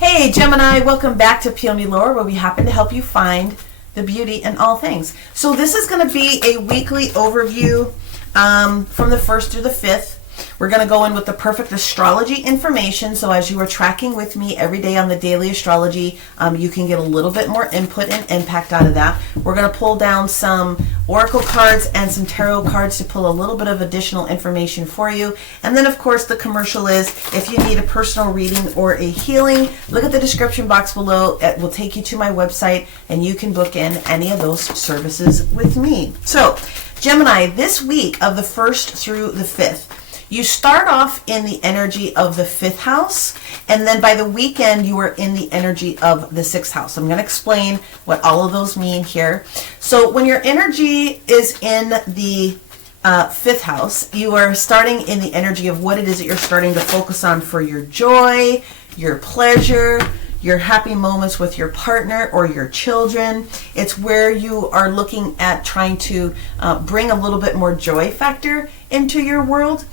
Hey Gemini, welcome back to Peony Lore, where we happen to help you find the beauty in all things. So this is going to be a weekly overview from the 1st through the 5th. We're going to go in with the perfect astrology information. So as you are tracking with me every day on the daily astrology, you can get a little bit more input and impact out of that. We're going to pull down some oracle cards and some tarot cards to pull a little bit of additional information for you. And then of course the commercial is, if you need a personal reading or a healing, look at the description box below. It will take you to my website and you can book in any of those services with me. So Gemini, this week of the 1st through the 5th, you start off in the energy of the 5th house, and then by the weekend you are in the energy of the 6th house. I'm going to explain what all of those mean here. So when your energy is in the 5th house, you are starting in the energy of what it is that you're starting to focus on for your joy, your pleasure, your happy moments with your partner or your children. It's where you are looking at trying to bring a little bit more joy factor into your world.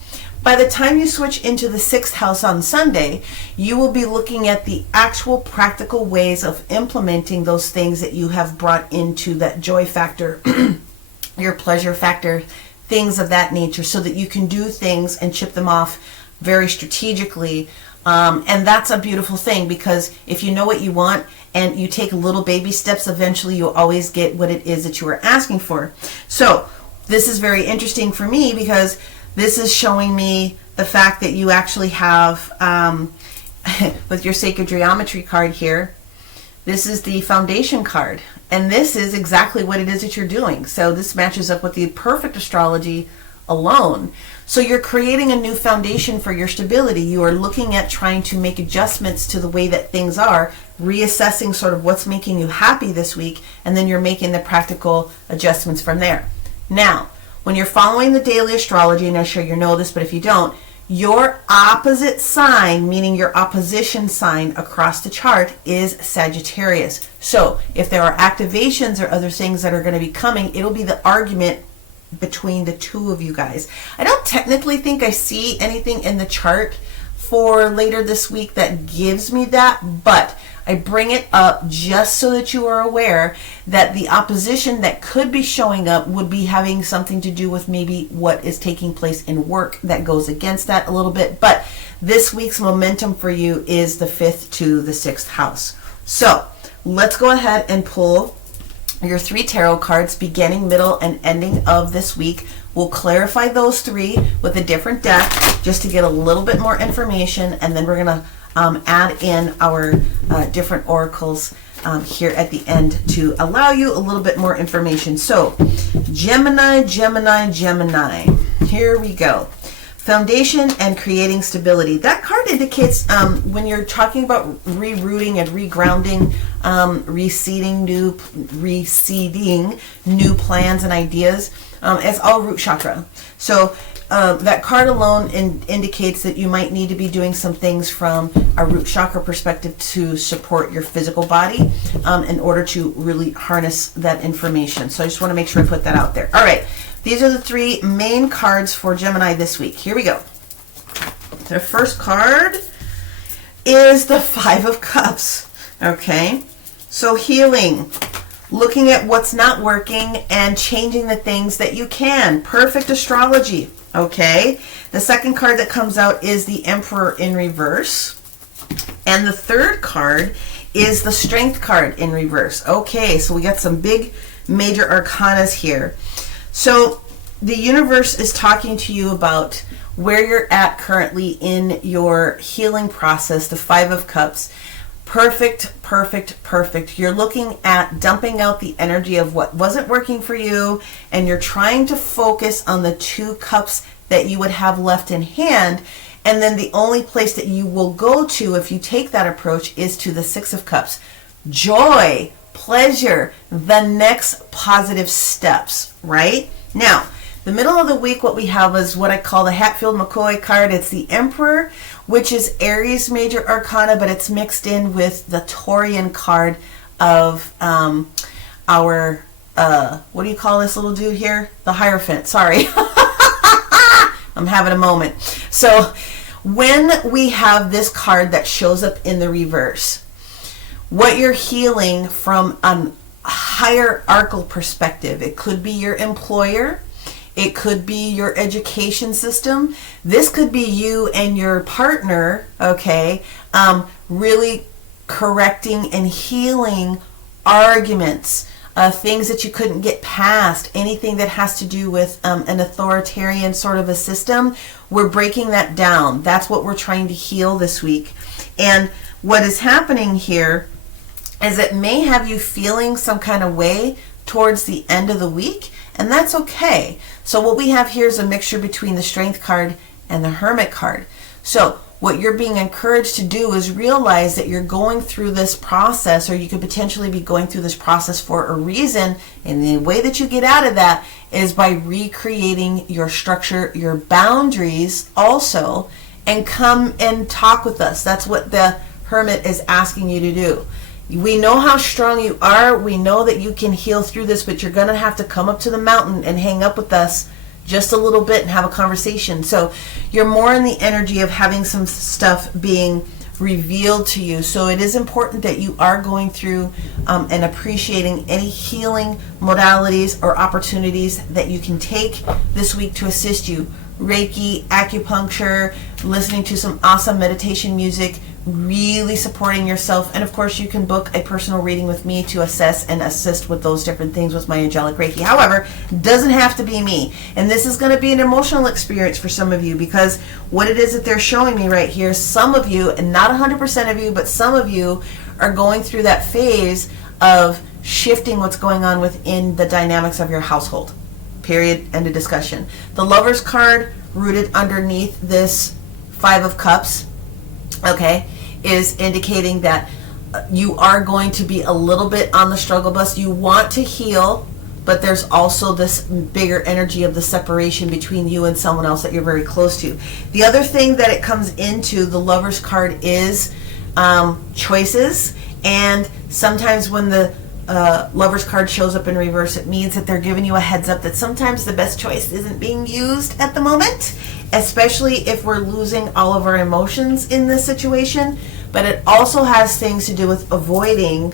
By the time you switch into the 6th house on Sunday, you will be looking at the actual practical ways of implementing those things that you have brought into that joy factor, your pleasure factor, things of that nature, so that you can do things and chip them off very strategically. And that's a beautiful thing, because if you know what you want and you take little baby steps, eventually you'll always get what it is that you are asking for. So this is very interesting for me, because this is showing me the fact that you actually have, with your sacred geometry card here, this is the foundation card. And this is exactly what it is that you're doing. So this matches up with the perfect astrology alone. So you're creating a new foundation for your stability. You are looking at trying to make adjustments to the way that things are, reassessing sort of what's making you happy this week, and then you're making the practical adjustments from there. Now, when you're following the daily astrology, and I'm sure you know this, but if you don't, your opposite sign, meaning your opposition sign across the chart, is Sagittarius. So if there are activations or other things that are going to be coming, it'll be the argument between the two of you guys. I don't technically think I see anything in the chart for later this week that gives me that, but I bring it up just so that you are aware that the opposition that could be showing up would be having something to do with maybe what is taking place in work that goes against that a little bit. But this week's momentum for you is the 5th to the 6th house. So let's go ahead and pull your 3 tarot cards, beginning, middle, and ending of this week. We'll clarify those 3 with a different deck just to get a little bit more information, and then we're going to add in our different oracles here at the end to allow you a little bit more information. So Gemini, Gemini, Gemini. Here we go. Foundation and creating stability. That card indicates when you're talking about rerouting and regrounding, reseeding new plans and ideas, it's all root chakra. So that card alone indicates that you might need to be doing some things from a root chakra perspective to support your physical body in order to really harness that information. So I just want to make sure I put that out there. All right. These are the 3 main cards for Gemini this week. Here we go. The first card is the 5 of Cups. Okay. So healing. Looking at what's not working and changing the things that you can. Perfect astrology. Okay. The second card that comes out is the Emperor in reverse. And the third card is the Strength card in reverse. Okay. So we got some big major arcanas here. So the universe is talking to you about where you're at currently in your healing process, the 5 of Cups. Perfect, perfect, perfect. You're looking at dumping out the energy of what wasn't working for you, and you're trying to focus on the 2 cups that you would have left in hand. And then the only place that you will go to if you take that approach is to the 6 of Cups. Joy, pleasure, the next positive steps, right? Now, the middle of the week, what we have is what I call the Hatfield-McCoy card. It's the Emperor, which is Aries major arcana, but it's mixed in with the Taurian card of our, what do you call this little dude here? The Hierophant, sorry. I'm having a moment. So when we have this card that shows up in the reverse, what you're healing from a hierarchical perspective, it could be your employer, it could be your education system, this could be you and your partner, okay, really correcting and healing arguments, things that you couldn't get past, anything that has to do with an authoritarian sort of a system. We're breaking that down. That's what we're trying to heal this week. And what is happening here is it may have you feeling some kind of way towards the end of the week, and that's okay. So what we have here is a mixture between the Strength card and the Hermit card. So what you're being encouraged to do is realize that you're going through this process, or you could potentially be going through this process for a reason, and the way that you get out of that is by recreating your structure, your boundaries also, and come and talk with us. That's what the Hermit is asking you to do. We know how strong you are. We know that you can heal through this, but you're going to have to come up to the mountain and hang up with us just a little bit and have a conversation. So you're more in the energy of having some stuff being revealed to you. So it is important that you are going through and appreciating any healing modalities or opportunities that you can take this week to assist you. Reiki, acupuncture, listening to some awesome meditation music, really supporting yourself. And of course, you can book a personal reading with me to assess and assist with those different things with my Angelic Reiki. However, doesn't have to be me. And this is going to be an emotional experience for some of you, because what it is that they're showing me right here, some of you, and not 100% of you, but some of you are going through that phase of shifting what's going on within the dynamics of your household. Period. End of discussion. The Lover's card, rooted underneath this Five of Cups, okay, is indicating that you are going to be a little bit on the struggle bus. You want to heal, but there's also this bigger energy of the separation between you and someone else that you're very close to. The other thing that it comes into the Lover's card is choices. And sometimes when the Lover's card shows up in reverse, it means that they're giving you a heads up that sometimes the best choice isn't being used at the moment, especially if we're losing all of our emotions in this situation. But it also has things to do with avoiding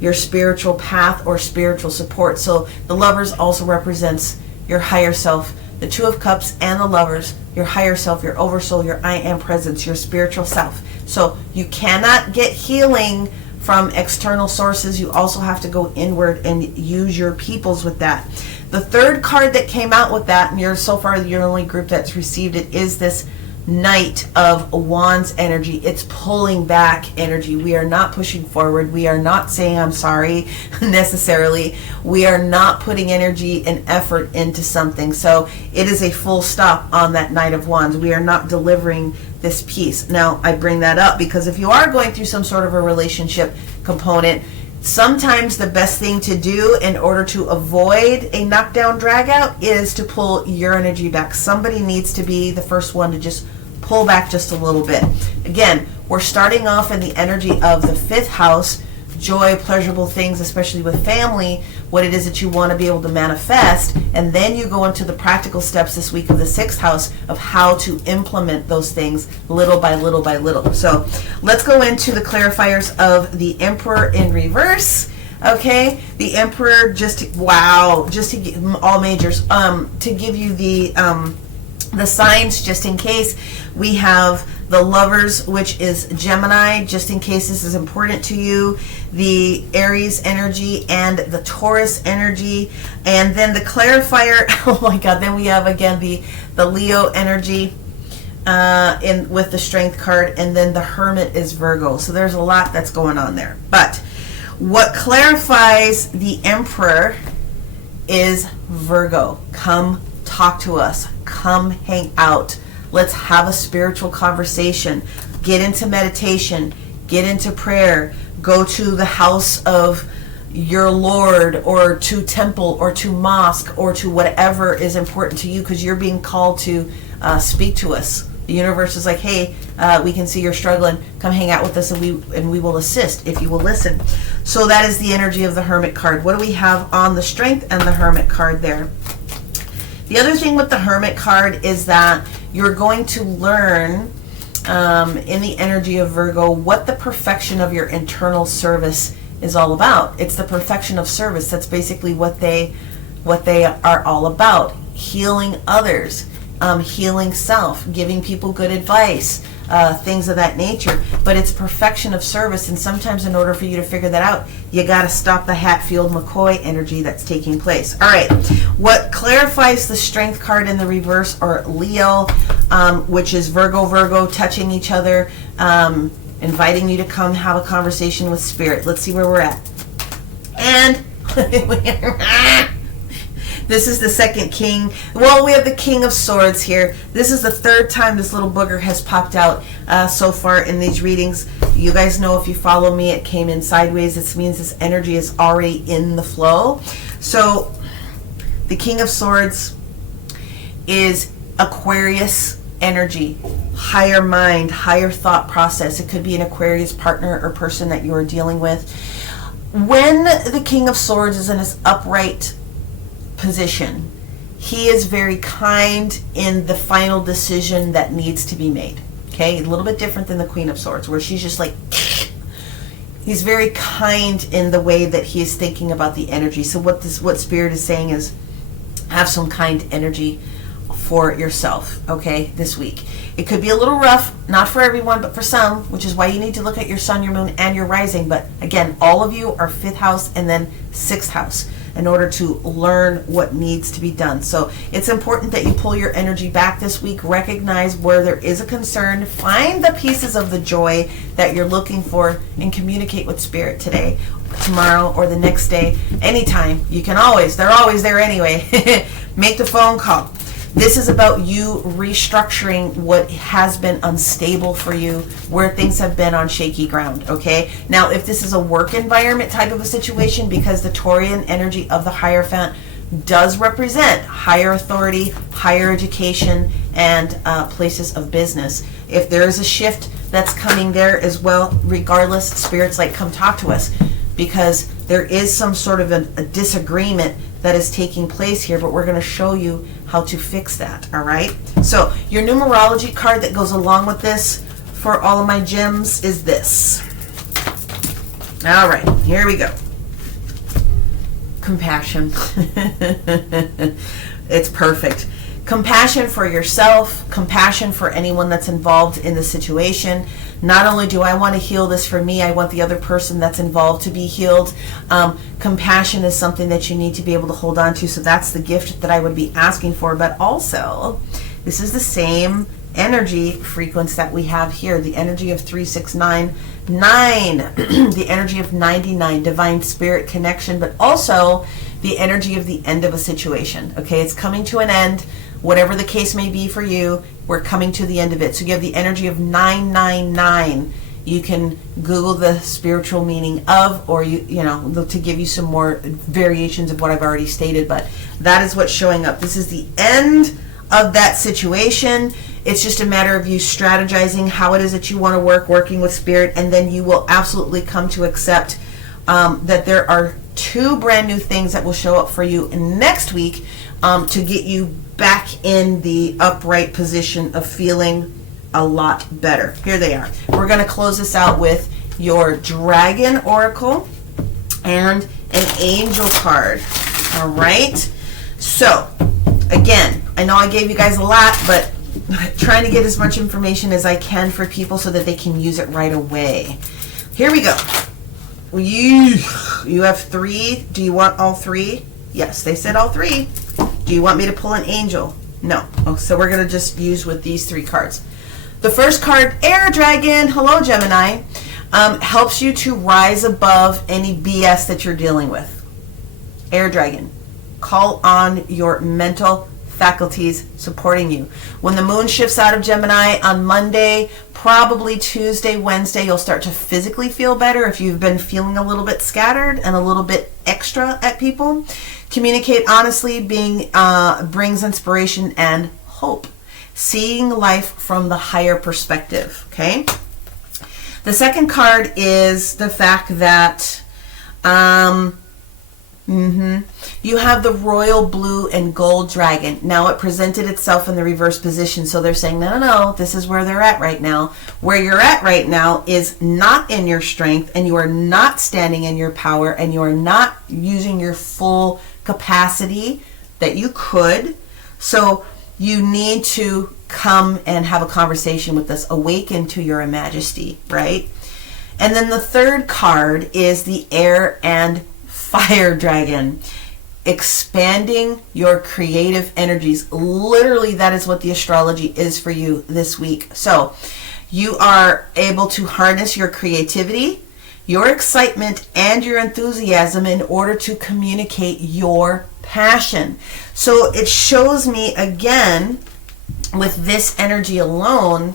your spiritual path or spiritual support. So the Lovers also represents your higher self. The Two of Cups and the Lovers, your higher self, your oversoul, your I am presence, your spiritual self. So you cannot get healing from external sources. You also have to go inward and use your peoples with that. The third card that came out with that, and you're so far you're the only group that's received it, is this Knight of Wands energy. It's pulling back energy. We are not pushing forward. We are not saying I'm sorry necessarily. We are not putting energy and effort into something. So it is a full stop on that Knight of Wands. We are not delivering this piece. Now, I bring that up because if you are going through some sort of a relationship component, sometimes the best thing to do in order to avoid a knockdown drag out is to pull your energy back. Somebody needs to be the first one to just pull back just a little bit. Again, we're starting off in the energy of the fifth house, joy, pleasurable things, especially with family, what it is that you want to be able to manifest, and then you go into the practical steps this week of the sixth house of how to implement those things little by little by little. So let's go into the clarifiers of the Emperor in reverse. Okay, the Emperor, just to give all majors, to give you the signs just in case. We have the Lovers, which is Gemini, just in case this is important to you, the Aries energy and the Taurus energy, and then the clarifier, oh my god, then we have again the Leo energy with the Strength card, and then the Hermit is Virgo. So there's a lot that's going on there. But what clarifies the Emperor is Virgo. Come talk to us. Come hang out. Let's have a spiritual conversation. Get into meditation. Get into prayer. Go to the house of your Lord, or to temple, or to mosque, or to whatever is important to you, because you're being called to speak to us. The universe is like, hey, we can see you're struggling. Come hang out with us, and we will assist if you will listen. So that is the energy of the Hermit card. What do we have on the Strength and the Hermit card there? The other thing with the Hermit card is that you're going to learn in the energy of Virgo, what the perfection of your internal service is all about. It's the perfection of service. That's basically what they are all about. Healing others, healing self, giving people good advice, things of that nature. But it's perfection of service, and sometimes in order for you to figure that out, you got to stop the Hatfield-McCoy energy that's taking place. All right, what clarifies the Strength card in the reverse, or Leo, which is Virgo, touching each other, inviting you to come have a conversation with Spirit. Let's see where we're at. And this is the second king. Well, we have the King of Swords here. This is the third time this little booger has popped out so far in these readings. You guys know, if you follow me, it came in sideways. This means this energy is already in the flow. So the King of Swords is Aquarius energy, higher mind, higher thought process. It could be an Aquarius partner or person that you are dealing with. When the King of Swords is in his upright position, he is very kind in the final decision that needs to be made. Okay, a little bit different than the Queen of Swords, where she's just like, he's very kind in the way that he is thinking about the energy. So what Spirit is saying is, have some kind energy for yourself, okay, this week. It could be a little rough, not for everyone, but for some, which is why you need to look at your sun, your moon, and your rising. But again, all of you are 5th house and then 6th house in order to learn what needs to be done. So it's important that you pull your energy back this week, recognize where there is a concern, find the pieces of the joy that you're looking for, and communicate with Spirit today, tomorrow, or the next day, anytime. You can always, they're always there anyway. Make the phone call. This is about you restructuring what has been unstable for you, where things have been on shaky ground, okay? Now, if this is a work environment type of a situation, because the Taurian energy of the Hierophant does represent higher authority, higher education, and places of business. If there is a shift that's coming there as well, regardless, Spirit's like, come talk to us, because there is some sort of a disagreement that is taking place here, but we're going to show you how to fix that, all right? So your numerology card that goes along with this for all of my gems is this. All right, here we go. Compassion. It's perfect. Compassion for yourself, compassion for anyone that's involved in the situation. Not only do I want to heal this for me, I want the other person that's involved to be healed. Compassion is something that you need to be able to hold on to, so that's the gift that I would be asking for. But also, this is the same energy frequency that we have here, the energy of 3699, the energy of 99, divine spirit connection, but also the energy of the end of a situation. Okay, it's coming to an end. Whatever the case may be for you, we're coming to the end of it. So you have the energy of 999. You can Google the spiritual meaning of, or you know, to give you some more variations of what I've already stated, but that is what's showing up. This is the end of that situation. It's just a matter of you strategizing how it is that you want to working with Spirit, and then you will absolutely come to accept that there are 2 brand new things that will show up for you next week to get you back in the upright position of feeling a lot better. Here they are. We're going to close this out with your Dragon Oracle and an Angel card. All right. So, again, I know I gave you guys a lot, but trying to get as much information as I can for people so that they can use it right away. Here we go. You have 3. Do you want all 3? Yes, they said all 3. Do you want me to pull an angel? No. Oh, so we're going to just use with these 3 cards. The first card, Air Dragon, hello Gemini, helps you to rise above any BS that you're dealing with. Air Dragon, call on your mental faculties supporting you. When the moon shifts out of Gemini on Monday, probably Tuesday, Wednesday, you'll start to physically feel better if you've been feeling a little bit scattered and a little bit extra at people. Communicate honestly, brings inspiration and hope. Seeing life from the higher perspective, okay? The second card is the fact that You have the royal blue and gold dragon. Now it presented itself in the reverse position, so they're saying, no, this is where they're at right now. Where you're at right now is not in your strength, and you are not standing in your power, and you are not using your full capacity that you could. So you need to come and have a conversation with us, awaken to your majesty, right? And then the third card is the air and fire dragon, expanding your creative energies. Literally, that is what the astrology is for you this week. So you are able to harness your creativity, your excitement, and your enthusiasm in order to communicate your passion. So it shows me again with this energy alone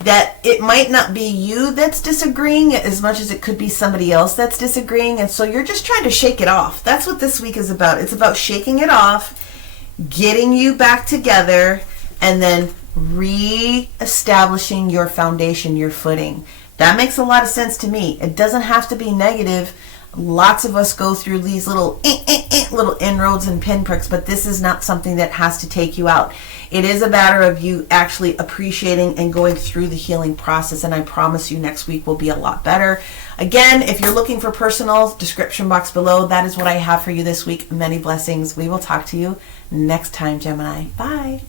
that it might not be you that's disagreeing as much as it could be somebody else that's disagreeing. And so you're just trying to shake it off. That's what this week is about. It's about shaking it off, getting you back together, and then re-establishing your foundation, your footing. That makes a lot of sense to me. It doesn't have to be negative. Lots of us go through these little inroads and pinpricks, but this is not something that has to take you out. It is a matter of you actually appreciating and going through the healing process, and I promise you next week will be a lot better. Again, if you're looking for personal, description box below, that is what I have for you this week. Many blessings. We will talk to you next time, Gemini. Bye.